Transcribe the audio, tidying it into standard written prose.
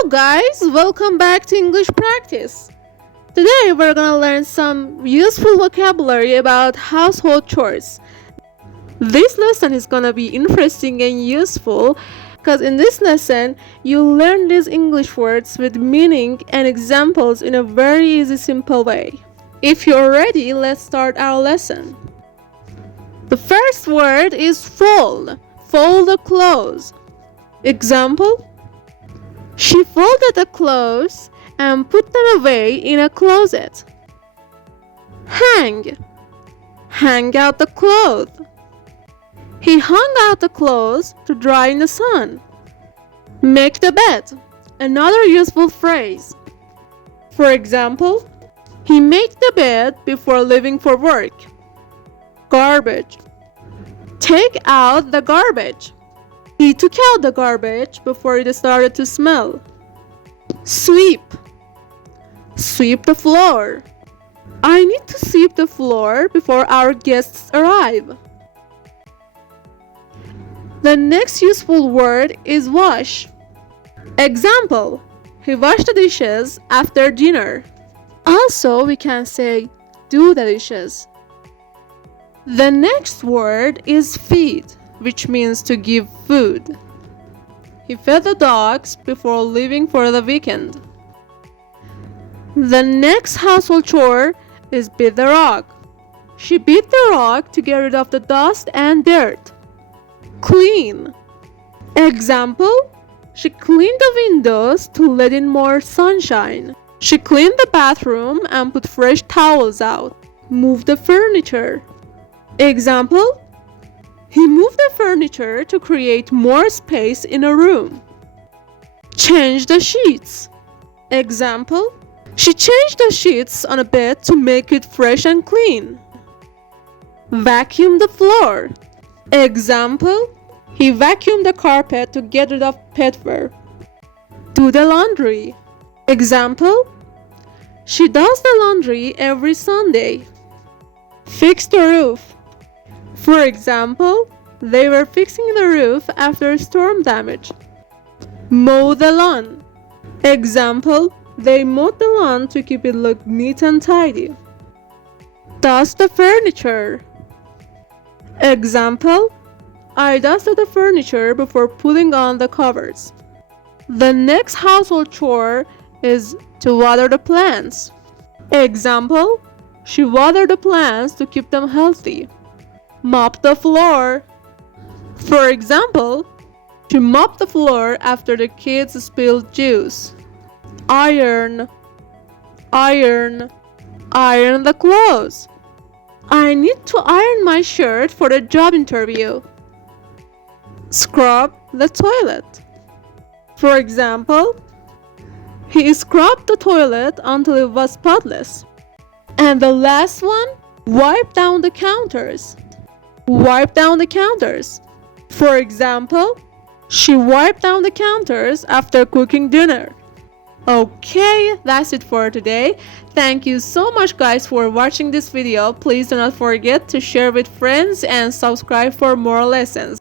Hello guys, welcome back to English practice. Today we're gonna learn some useful vocabulary about household chores. This lesson is gonna be interesting and useful because in this lesson you'll learn these English words with meaning and examples in a very easy, simple way. If you're ready, let's start our lesson. The first word is fold. Fold the clothes. Example: she folded the clothes and put them away in a closet. Hang. Hang out the clothes. He hung out the clothes to dry in the sun. Make the bed. Another useful phrase. For example, he made the bed before leaving for work. Garbage. Take out the garbage. He took out the garbage before it started to smell. Sweep. Sweep the floor. I need to sweep the floor before our guests arrive. The next useful word is wash. Example: he washed the dishes after dinner. Also, we can say do the dishes. The next word is feed, which means to give food. He fed the dogs before leaving for the weekend. The next household chore is beat the rug. She beat the rug to get rid of the dust and dirt. Clean. Example: she cleaned the windows to let in more sunshine. She cleaned the bathroom and put fresh towels out. Move the furniture. Example: he moved the furniture to create more space in a room. Change the sheets. Example: she changed the sheets on a bed to make it fresh and clean. Vacuum the floor. Example: he vacuumed the carpet to get rid of pet fur. Do the laundry. Example: she does the laundry every Sunday. Fix the roof. For example, they were fixing the roof after storm damage. Mow the lawn. Example: they mowed the lawn to keep it look neat and tidy. Dust the furniture. Example: I dusted the furniture before putting on the covers. The next household chore is to water the plants. Example: she watered the plants to keep them healthy. Mop the floor. For example, she mopped the floor after the kids spilled juice. Iron. Iron. Iron the clothes. I need to iron my shirt for the job interview. Scrub the toilet. For example, he scrubbed the toilet until it was spotless. And the last one, wipe down the counters. Wipe down the counters. For example, she wiped down the counters after cooking dinner. Okay, that's it for today. Thank you so much guys for watching this video. Please do not forget to share with friends and subscribe for more lessons.